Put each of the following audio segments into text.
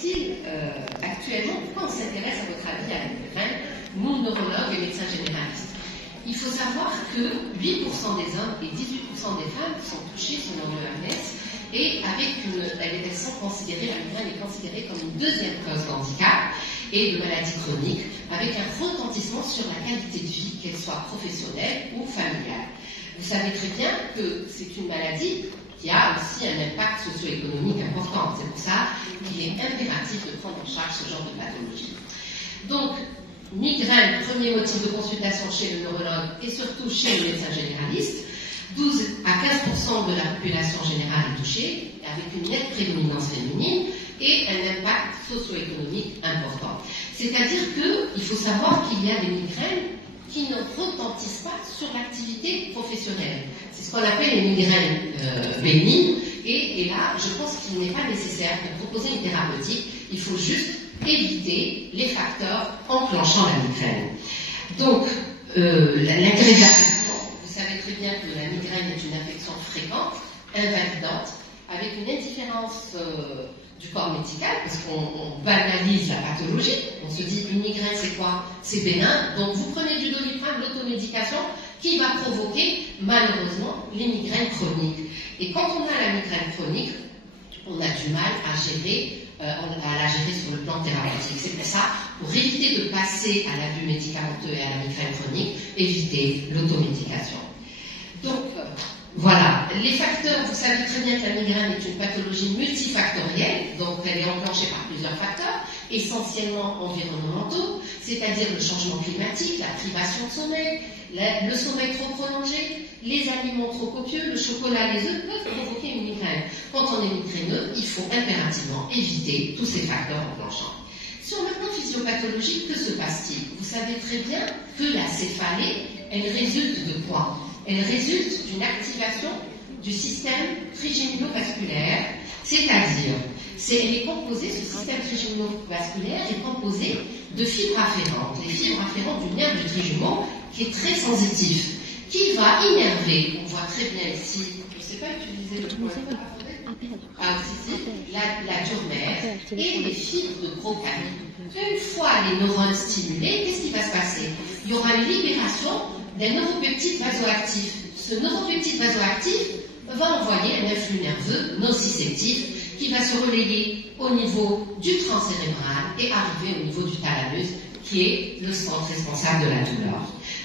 est-il actuellement, pourquoi on s'intéresse à votre avis à la migraine, nous, neurologues et médecins généralistes? Il faut savoir que 8% des hommes et 18% des femmes sont touchés selon l'OMS et elles sont considérées, la migraine est considérée comme une deuxième cause d'handicap et de maladie chronique avec un retentissement sur la qualité de vie, qu'elle soit professionnelle ou familiale. Vous savez très bien que c'est une maladie qui a aussi un impact socio-économique important. C'est pour ça qu'il est impératif de prendre en charge ce genre de pathologie. Donc, migraine, premier motif de consultation chez le neurologue et surtout chez le médecin généraliste. 12 à 15% de la population générale est touchée, avec une nette prédominance féminine et un impact socio-économique important. C'est-à-dire qu'il faut savoir qu'il y a des migraines qui ne retentissent pas sur l'activité professionnelle. C'est ce qu'on appelle les migraines bénignes. Et là, je pense qu'il n'est pas nécessaire de proposer une thérapeutique. Il faut juste éviter les facteurs enclenchant la migraine. Donc, l'intérêt de la question, vous savez très bien que la migraine est une infection fréquente, invalidante, avec une indifférence du corps médical, parce qu'on banalise la pathologie. On se dit, une migraine, c'est quoi? C'est bénin. Donc, vous prenez du Doliprane, l'automédication, qui va provoquer, malheureusement, les migraines chroniques. Et quand on a la migraine chronique, on a du mal à la gérer sur le plan thérapeutique. C'est pour ça, pour éviter de passer à l'abus médicamenteux et à la migraine chronique, éviter l'automédication. Donc, voilà. Les facteurs, vous savez très bien que la migraine est une pathologie multifactorielle, donc elle est enclenchée par plusieurs facteurs, essentiellement environnementaux, c'est-à-dire le changement climatique, la privation de sommeil, le sommeil trop prolongé, les aliments trop copieux, le chocolat, les œufs peuvent provoquer une migraine. Quand on est migraineux, il faut impérativement éviter tous ces facteurs enclenchants. Sur le plan physiopathologique, que se passe-t-il? Vous savez très bien que la céphalée, elle résulte de quoi? Elle résulte d'une activation du système trigémino-vasculaire, c'est-à-dire, ce système trigémino-vasculaire est composé de fibres afférentes, les fibres afférentes du nerf du trijumeau, qui est très sensitif, qui va innerver, on voit très bien ici, je ne sais pas utiliser le pointeur, la durmère et les fibres de Brocalie. Une fois les neurones stimulés, qu'est-ce qui va se passer? Il y aura une libération d'un neuropeptide vasoactif. Ce neuropeptide vasoactif va envoyer un influx nerveux nociceptif qui va se relayer au niveau du tronc cérébral et arriver au niveau du thalamus, qui est le centre responsable de la douleur.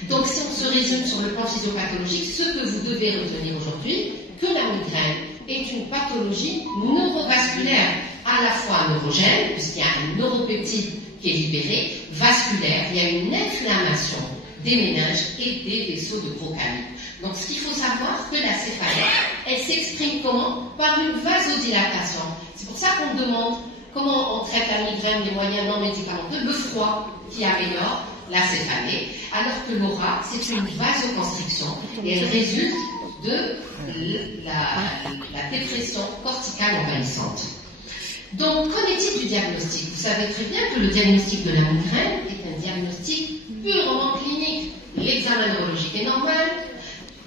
Donc, si on se résume sur le plan physiopathologique, ce que vous devez retenir aujourd'hui, que la migraine est une pathologie neurovasculaire, à la fois neurogène, puisqu'il y a un neuropeptide qui est libéré, vasculaire, il y a une inflammation des méninges et des vaisseaux de Brocalie. Donc, ce qu'il faut savoir, que la céphalée, elle s'exprime comment? Par une vasodilatation. C'est pour ça qu'on demande comment on traite la migraine, les moyens non médicamenteux, le froid qui améliore la céphalée, alors que l'aura, c'est une vasoconstriction et elle résulte de la dépression corticale envahissante. Donc, qu'en est-il du diagnostic? Vous savez très bien que le diagnostic de la migraine est un diagnostic purement clinique. L'examen neurologique est normal.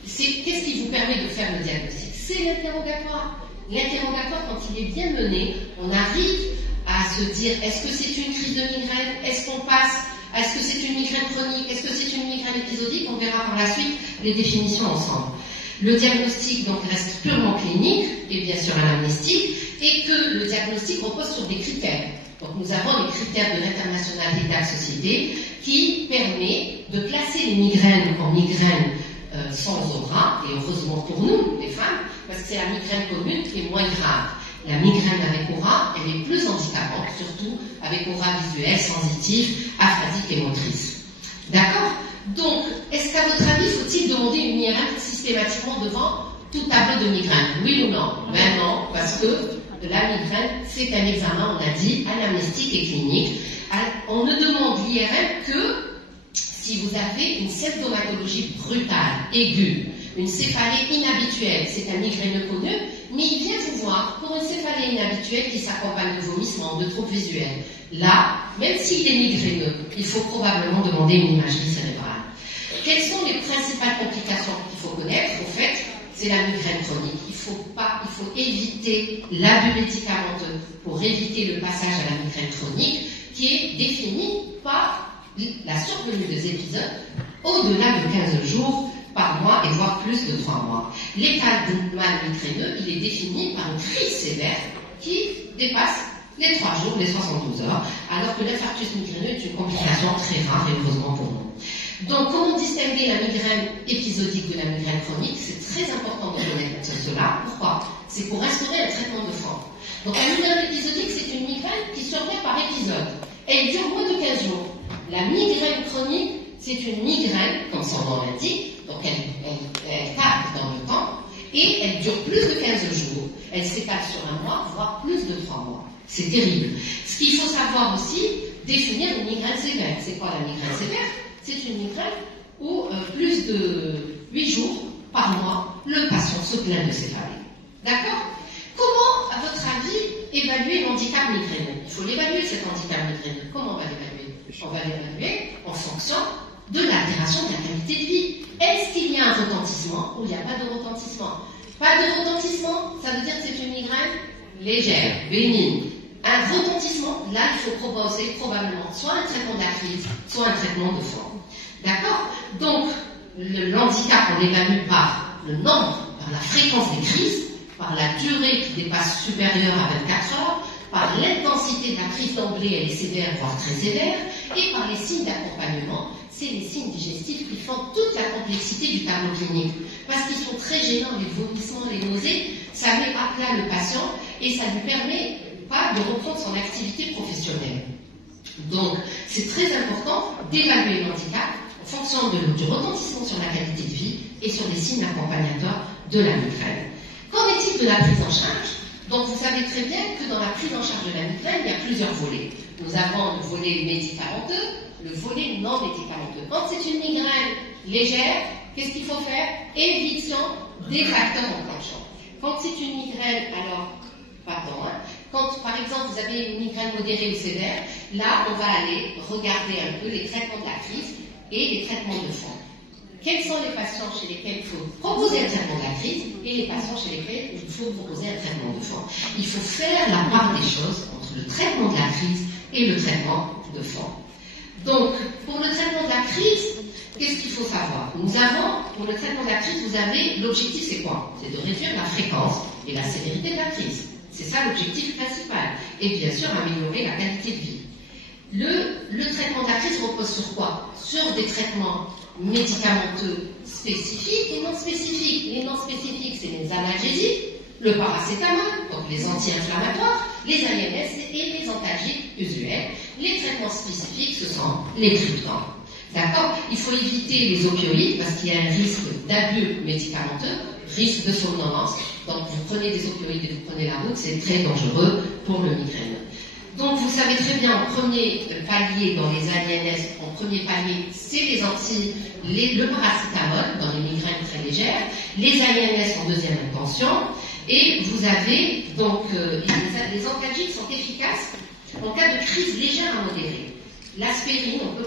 Qu'est-ce qui vous permet de faire le diagnostic? C'est l'interrogatoire. L'interrogatoire, quand il est bien mené, on arrive à se dire, est-ce que c'est une crise de migraine? Est-ce qu'on passe? Est-ce que c'est une migraine chronique? Est-ce que c'est une migraine épisodique? On verra par la suite les définitions ensemble. Le diagnostic donc reste purement clinique et bien sûr anamnestique, et que le diagnostic repose sur des critères. Donc nous avons les critères de l'International Heart Society qui permet de classer les migraines en migraines sans aura, et heureusement pour nous, les femmes, parce que c'est la migraine commune qui est moins grave. La migraine avec aura, elle est plus handicapante, surtout avec aura visuelle, sensitive, aphasie et motrice. D'accord? Donc, est-ce qu'à votre avis, faut-il demander une IRM systématiquement devant tout tableau de migraine? Oui ou non? Ben non, parce que la migraine, c'est un examen, on a dit, anamnestique et clinique. On ne demande l'IRM que si vous avez une symptomatologie brutale, aiguë, une céphalée inhabituelle, c'est un migraineux connu, mais il vient vous voir pour une céphalée inhabituelle qui s'accompagne de vomissements, de troubles visuels. Là, même s'il est migraineux, il faut probablement demander une imagerie cérébrale. Quelles sont les principales complications qu'il faut connaître? En fait, c'est la migraine chronique. Il faut éviter l'abus médicamenteux pour éviter le passage à la qui est définie par la survenue des épisodes au-delà de 15 jours par mois et voire plus de 3 mois. L'état de mal migraineux, il est défini par une crise sévère qui dépasse les 3 jours, les 72 heures, alors que l'infarctus migraineux est une complication très rare et heureusement pour nous. Donc, comment distinguer la migraine épisodique de la migraine chronique? C'est très important de connaître cela. Pourquoi? C'est pour instaurer un traitement de fond. Donc, la migraine épisodique, c'est une migraine qui survient par épisode. Elle dure moins de 15 jours. La migraine chronique, c'est une migraine, comme son nom l'indique, donc elle tarde dans le temps, et elle dure plus de 15 jours. Elle s'étale sur un mois, voire plus de 3 mois. C'est terrible. Ce qu'il faut savoir aussi, définir une migraine sévère. C'est quoi la migraine sévère? C'est une migraine où plus de 8 jours par mois, le patient se plaint de céphalée. D'accord? Comment, à votre avis, évaluer l'handicap migraineux? Il faut l'évaluer, cet handicap migraineux. Comment on va l'évaluer? On va l'évaluer en fonction de l'altération de la qualité de vie. Est-ce qu'il y a un retentissement ou il n'y a pas de retentissement? Pas de retentissement, ça veut dire que c'est une migraine légère, bénigne. Un retentissement, là, il faut proposer probablement soit un traitement de la crise, soit un traitement de fond. D'accord? Donc, l'handicap, on l'évalue par le nombre, par la fréquence des crises, par la durée qui dépasse supérieure à 24 heures, par l'intensité de la crise d'emblée, elle est sévère, voire très sévère, et par les signes d'accompagnement, c'est les signes digestifs qui font toute la complexité du tableau clinique. Parce qu'ils sont très gênants, les vomissements, les nausées, ça met à plat le patient et ça ne lui permet pas de reprendre son activité professionnelle. Donc, c'est très important d'évaluer l'handicap en fonction du retentissement sur la qualité de vie et sur les signes accompagnateurs de la migraine. Qu'en est-il de la prise en charge? Donc, vous savez très bien que dans la prise en charge de la migraine, il y a plusieurs volets. Nous avons le volet médicamenteux, le volet non médicamenteux. Quand c'est une migraine légère, qu'est-ce qu'il faut faire? Éviction des facteurs enclenchants. Quand c'est une migraine, alors, quand par exemple vous avez une migraine modérée ou sévère, là on va aller regarder un peu les traitements de la crise et les traitements de fond. Quels sont les patients chez lesquels il faut proposer un traitement de la crise et les patients chez lesquels il faut proposer un traitement de fond? Il faut faire la part des choses entre le traitement de la crise et le traitement de fond. Donc, pour le traitement de la crise, qu'est-ce qu'il faut savoir? Nous avons, pour le traitement de la crise, vous avez, l'objectif c'est quoi? C'est de réduire la fréquence et la sévérité de la crise. C'est ça l'objectif principal. Et bien sûr, améliorer la qualité de vie. Le traitement de la crise repose sur quoi? Sur des traitements médicamenteux spécifiques et non spécifiques. Les non spécifiques, c'est les analgésiques, le paracétamol, donc les anti-inflammatoires, les INS et les antalgiques usuels. Les traitements spécifiques, ce sont les triptans. D'accord? Il faut éviter les opioïdes parce qu'il y a un risque d'abus médicamenteux, risque de somnolence. Donc vous prenez des opioïdes et vous prenez la route, c'est très dangereux pour le migraine. Donc vous savez très bien, en premier palier dans les INS, en premier palier, c'est le paracétamol dans les migraines très légères, les INS en deuxième intention, et vous avez donc les antalgiques sont efficaces en cas de crise légère à modérée. L'aspirine, on peut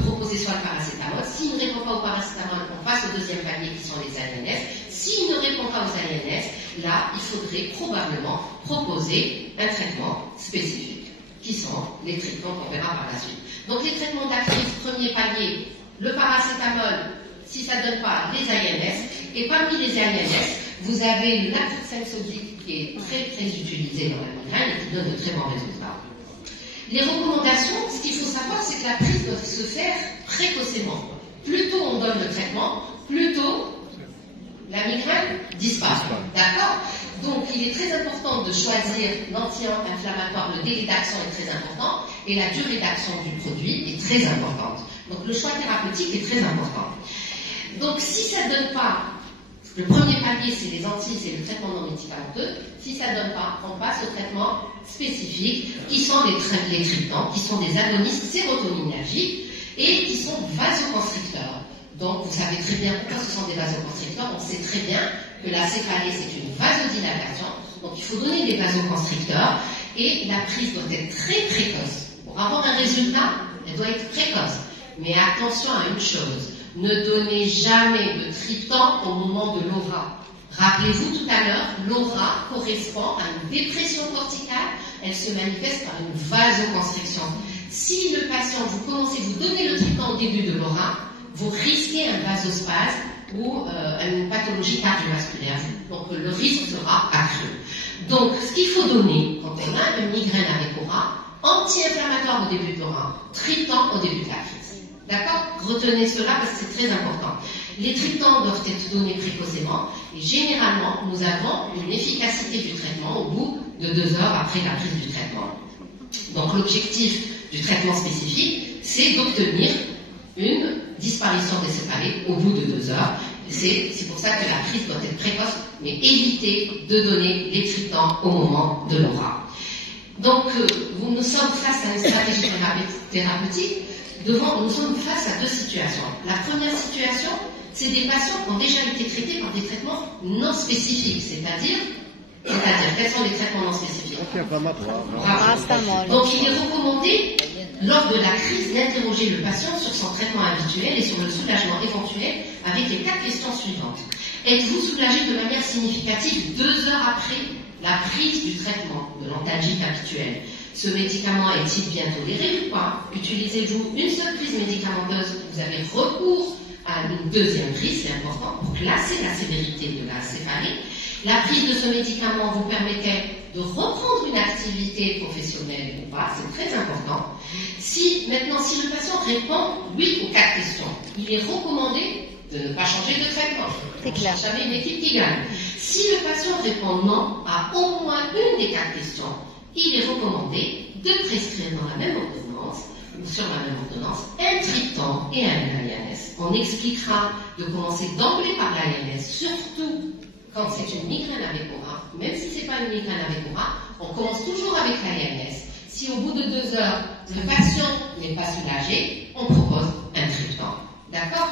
proposer soit le paracétamol. S'il ne répond pas au paracétamol, on passe au deuxième palier qui sont les INS. S'il ne répond pas aux INS, là, il faudrait probablement proposer un traitement spécifique, qui sont les traitements qu'on verra par la suite. Donc les traitements de la crise, premier palier, le paracétamol, si ça ne donne pas, les INS. Et parmi les INS, vous avez le naltrexone sodique qui est très très utilisé dans la migraine et qui donne de très bons résultats. Les recommandations, ce qu'il faut savoir, c'est que la prise doit se faire précocement. Plus tôt on donne le traitement, plus tôt la migraine disparaît. D'accord? Donc il est très important de choisir l'anti-inflammatoire, le délai d'action est très important, et la durée d'action du produit est très importante. Donc le choix thérapeutique est très important. Donc si ça ne donne pas, le premier palier c'est les c'est le traitement non médicamenteux. Si ça ne donne pas, on passe au traitement spécifique qui sont les triptans, qui sont des agonistes sérotoninergiques et qui sont vasoconstricteurs. Donc vous savez très bien pourquoi ce sont des vasoconstricteurs. On sait très bien que la céphalée c'est une vasodilatation. Donc il faut donner des vasoconstricteurs et la prise doit être très précoce. Pour avoir un résultat, elle doit être précoce. Mais attention à une chose. Ne donnez jamais de triptan au moment de l'aura. Rappelez-vous tout à l'heure, l'aura correspond à une dépression corticale, elle se manifeste par une vasoconstriction. patient, vous donnez le traitement au début de l'aura, vous risquez un vasospasme ou une pathologie cardiovasculaire. Donc le risque sera accru. Donc ce qu'il faut donner quand on a une migraine avec aura, anti-inflammatoire au début de l'aura, triptan au début de la crise. D'accord? Retenez cela parce que c'est très important. Les triptans doivent être donnés précocement et généralement nous avons une efficacité du traitement au bout de 2 heures après la prise du traitement. Donc l'objectif du traitement spécifique, c'est d'obtenir une disparition des céphalées au bout de 2 heures. C'est pour ça que la prise doit être précoce, mais évitez de donner les triptans au moment de l'aura. Donc nous sommes face à une stratégie thérapeutique, nous sommes face à 2 situations. La première situation, c'est des patients qui ont déjà été traités par des traitements non spécifiques, c'est-à-dire quels sont les traitements non spécifiques? Donc il est recommandé, lors de la crise, d'interroger le patient sur son traitement habituel et sur le soulagement éventuel avec les 4 questions suivantes. Êtes-vous soulagé de manière significative 2 heures après la prise du traitement de l'antalgique habituel? Ce médicament est-il bien toléré ou pas? Utilisez-vous une seule prise médicamenteuse? Vous avez recours à une deuxième prise, c'est important, pour classer la sévérité de la céphalée. La prise de ce médicament vous permettait de reprendre une activité professionnelle ou pas, c'est très important. Maintenant, si le patient répond oui aux 4 questions, il est recommandé de ne pas changer de traitement. C'est clair. Jamais une équipe qui gagne. Si le patient répond non à au moins une des 4 questions, il est recommandé de prescrire dans la même ordonnance, ou sur la même ordonnance, un triptan et un AINS. On expliquera de commencer d'emblée par l'AINS, surtout quand c'est une migraine avec aura. Même si ce n'est pas une migraine avec aura, on commence toujours avec l'AINS. Si au bout de 2 heures, le patient n'est pas soulagé, on propose un triptan. D'accord?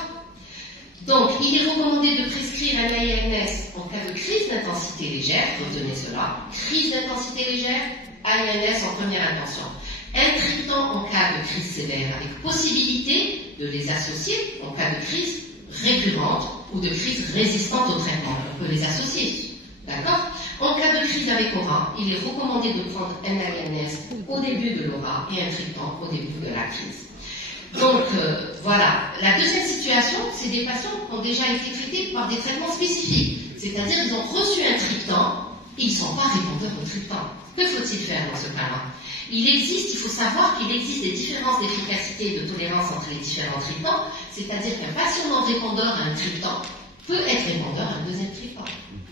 Donc, il est recommandé de prescrire un AINS en cas de crise d'intensité légère, retenez cela, crise d'intensité légère, AINS en première intention. Un triptan en cas de crise sévère, avec possibilité de les associer en cas de crise récurrente ou de crise résistante au traitement. On peut les associer. D'accord? En cas de crise avec aura, il est recommandé de prendre un AINS au début de l'aura et un triptan au début de la crise. Donc, voilà. La deuxième situation, c'est des patients qui ont déjà été traités par des traitements spécifiques. C'est-à-dire qu'ils ont reçu un triptan, ils ne sont pas répondeurs au triptan. Que faut-il faire dans ce cas-là? Il faut savoir qu'il existe des différences d'efficacité et de tolérance entre les différents triptans, c'est-à-dire qu'un patient non répondeur à un triptan peut être répondeur à un deuxième triptan.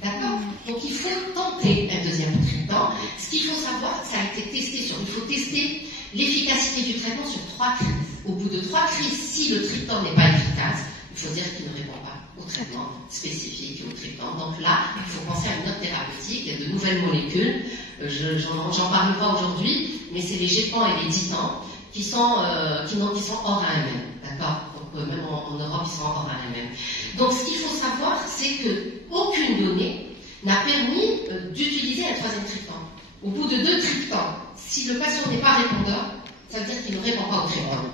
D'accord? Donc il faut tenter un deuxième triptan. Ce qu'il faut savoir, ça a été testé il faut tester l'efficacité du traitement sur 3 crises. Au bout de 3 crises, si le triptan n'est pas efficace, il faut dire qu'il ne répond pas au traitement spécifique et au triptan. Donc là, il faut penser à une autre thérapeutique, il y a de nouvelles molécules. J'en parle pas aujourd'hui, mais c'est les GEPAN et les DITAN qui sont hors AMM. D'accord? Donc même en Europe, ils sont hors AMM. Donc ce qu'il faut savoir, c'est qu'aucune donnée n'a permis d'utiliser un 3e triptan. Au bout de 2 triptans, si le patient n'est pas répondeur, ça veut dire qu'il ne répond pas au triptan.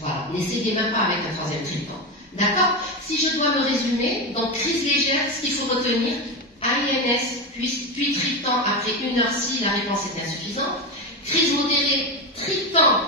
Voilà, n'essayez même pas avec un 3e triptan. D'accord? Si je dois me résumer, donc crise légère, ce qu'il faut retenir, AINS, puis triptan après 1 heure si la réponse est insuffisante. Crise modérée, triptan,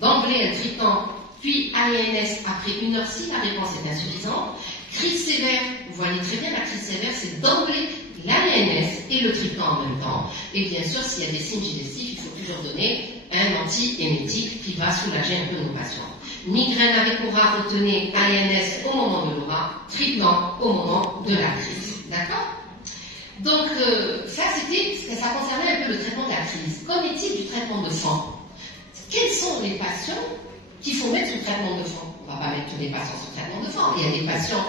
d'emblée un triptan, puis AINS après 1 heure si la réponse est insuffisante. Crise sévère, vous voyez très bien, la crise sévère, c'est d'emblée l'AINS et le triptan en même temps. Et bien sûr, s'il y a des signes digestifs, il faut toujours donner un anti-émétique qui va soulager un peu nos patients. Migraine avec aura, retenez AINS au moment de l'aura, triptan au moment de la crise. D'accord? Donc, ça concernait un peu le traitement de la crise. Qu'en est-il du traitement de fond? Quels sont les patients qu'il faut mettre sous traitement de fond? On ne va pas mettre tous les patients sous traitement de fond. Il y a des patients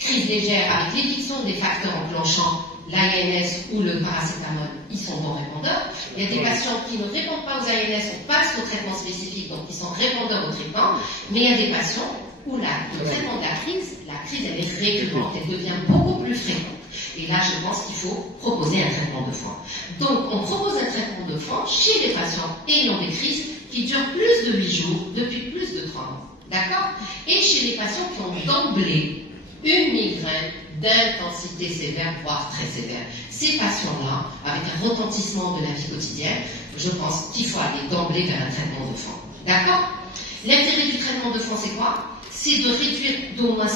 crise légère avec l'éviction des facteurs enclenchants, l'AINS ou le paracétamol, ils sont bons répondeurs. Il y a des patients qui ne répondent pas aux AINS, on passe au traitement spécifique, donc ils sont répondeurs au traitement. Mais il y a des patients où le traitement de la crise elle est récurrente, elle devient beaucoup plus fréquente. Et là, je pense qu'il faut proposer un traitement de fond. Donc, on propose un traitement de fond chez les patients ayant des crises qui durent plus de 8 jours, depuis plus de 3 mois. D'accord? Et chez les patients qui ont d'emblée une migraine d'intensité sévère, voire très sévère. Ces patients-là, avec un retentissement de la vie quotidienne, je pense qu'il faut aller d'emblée vers un traitement de fond. D'accord? L'intérêt du traitement de fond, c'est quoi? C'est de réduire d'au moins 50%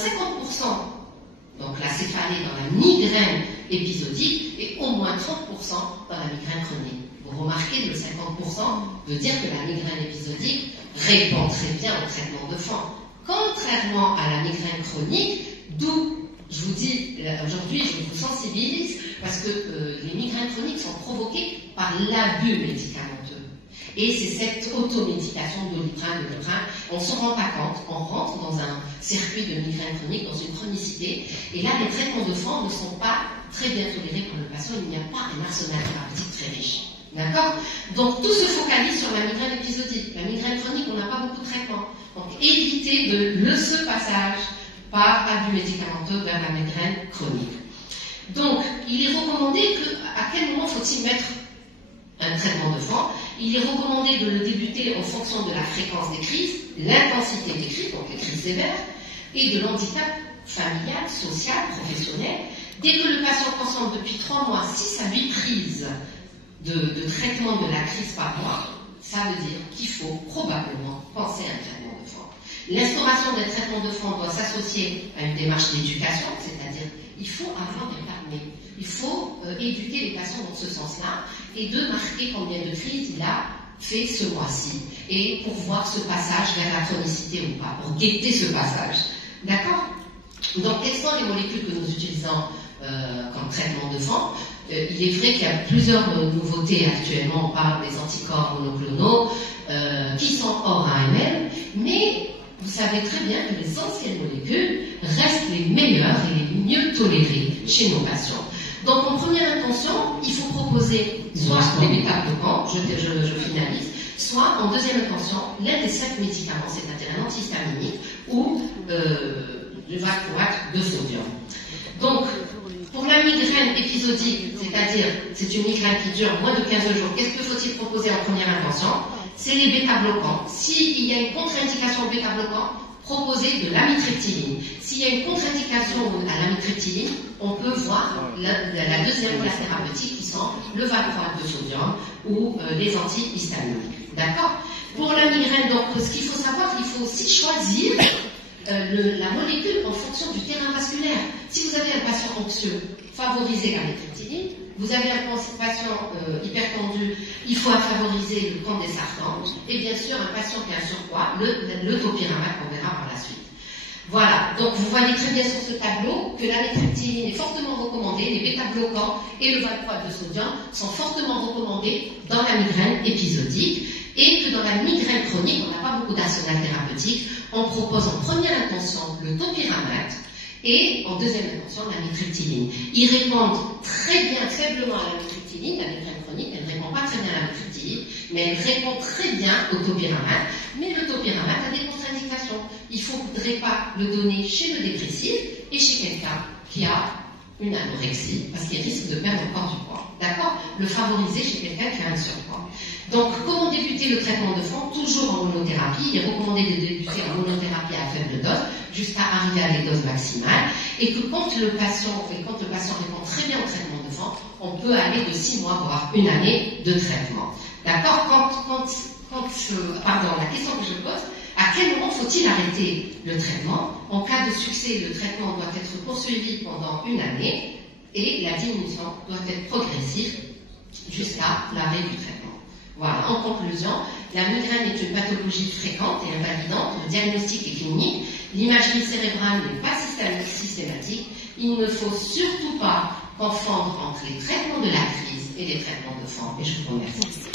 donc la céphalée dans la migraine épisodique et au moins 30% dans la migraine chronique. Vous remarquez, le 50% veut dire que la migraine épisodique répond très bien au traitement de fond. Contrairement à la migraine chronique, d'où je vous dis, aujourd'hui, je vous sensibilise parce que les migraines chroniques sont provoquées par l'abus médicamenteux. Et c'est cette automédication de Doliprane, on ne se rend pas compte, on rentre dans un circuit de migraine chronique, dans une chronicité, et là, les traitements de fond ne sont pas très bien tolérés par le patient, il n'y a pas un arsenal thérapeutique très riche. D'accord? Donc, tout se focalise sur la migraine épisodique. La migraine chronique, on n'a pas beaucoup de traitements. Donc, évitez ce passage par abus médicamenteux vers la migraine chronique. Donc, il est recommandé à quel moment faut-il mettre un traitement de fond? Il est recommandé de le débuter en fonction de la fréquence des crises, l'intensité des crises, donc les crises sévères, et de l'handicap familial, social, professionnel. Dès que le patient consomme depuis 3 mois 6 à 8 prises de traitement de la crise par mois, ça veut dire qu'il faut probablement penser à un traitement de fond. L'instauration d'un traitement de fond doit s'associer à une démarche d'éducation, c'est-à-dire il faut avoir un carnet, il faut éduquer les patients dans ce sens-là et de marquer combien de crises il a fait ce mois-ci et pour voir ce passage vers la chronicité ou pas, pour guetter ce passage. D'accord? Donc, quelles sont les molécules que nous utilisons comme traitement de fond? Il est vrai qu'il y a plusieurs nouveautés actuellement, on parle des anticorps monoclonaux qui sont hors AML, mais vous savez très bien que les anciennes molécules restent les meilleures et les mieux tolérées chez nos patients. Donc en première intention, il faut proposer soit les bêta-bloquants, je finalise, soit en deuxième intention, l'un des 5 médicaments, c'est-à-dire un antihistaminique ou du valproate de sodium. Donc, pour la migraine épisodique, c'est-à-dire c'est une migraine qui dure moins de 15 jours, qu'est-ce que faut-il proposer en première intention? C'est les bêta-bloquants. S'il y a une contre-indication aux bêta-bloquants, proposez de l'amitriptyline. S'il y a une contre-indication à l'amitriptyline, on peut voir la deuxième classe thérapeutique qui sont le valproate de sodium ou les antihistaminiques. D'accord? Pour la migraine, donc, ce qu'il faut savoir, il faut aussi choisir la molécule en fonction du terrain vasculaire. Si vous avez un patient anxieux, favorisez l'amitriptyline. Vous avez un patient hypertendu, il faut favoriser le camp des sartans. Et bien sûr, un patient qui a un surpoids, le topiramate qu'on verra par la suite. Voilà, donc vous voyez très bien sur ce tableau que l'amitriptyline est fortement recommandée, les bêta-bloquants et le valproate de sodium sont fortement recommandés dans la migraine épisodique et que dans la migraine chronique, on n'a pas beaucoup d'arsenal thérapeutique, on propose en première intention le topiramate et en deuxième intention l'amitriptyline. Ils répondent très bien, faiblement à l'amitriptyline, la migraine chronique, elle ne répond pas très bien à l'amitriptyline, mais elle répond très bien au topiramate, mais le topiramate a des contre-indications. Il ne faudrait pas le donner chez le dépressif et chez quelqu'un qui a une anorexie, parce qu'il risque de perdre encore du poids. D'accord? Le favoriser chez quelqu'un qui a un surpoids. Donc, comment débuter le traitement de fond? Toujours en monothérapie. Il est recommandé de débuter en monothérapie à faible dose, jusqu'à arriver à les doses maximales. Et que quand le patient répond très bien au traitement de fond, on peut aller de 6 mois, voire une année de traitement. D'accord? La question que je pose, à quel moment faut-il arrêter le traitement? En cas de succès, le traitement doit être poursuivi pendant une année et la diminution doit être progressive jusqu'à l'arrêt du traitement. Voilà, en conclusion, la migraine est une pathologie fréquente et invalidante, le diagnostic est clinique, l'imagerie cérébrale n'est pas systématique, il ne faut surtout pas confondre entre les traitements de la crise et les traitements de fond. Et je vous remercie.